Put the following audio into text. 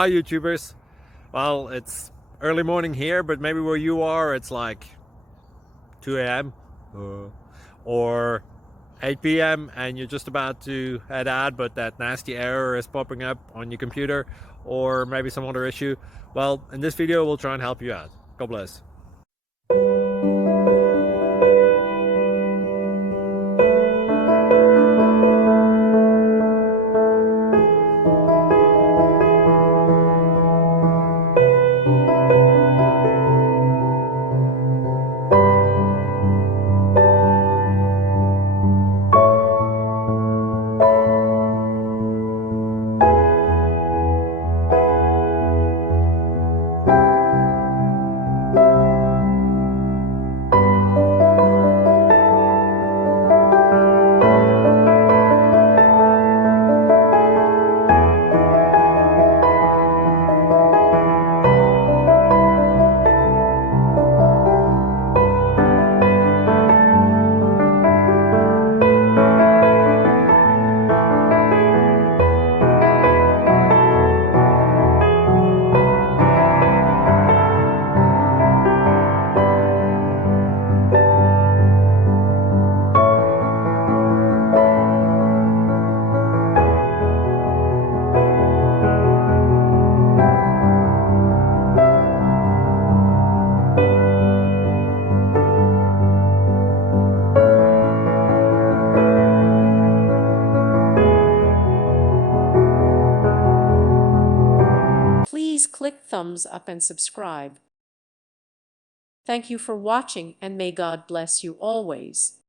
Hi YouTubers. Well, it's early morning here, but maybe where you are it's like 2 a.m. or 8 p.m. and you're just about to head out, but that nasty error is popping up on your computer, or maybe some other issue. Well, in this video we'll try and help you out. God bless. Please click thumbs up and subscribe. Thank you for watching, and may God bless you always.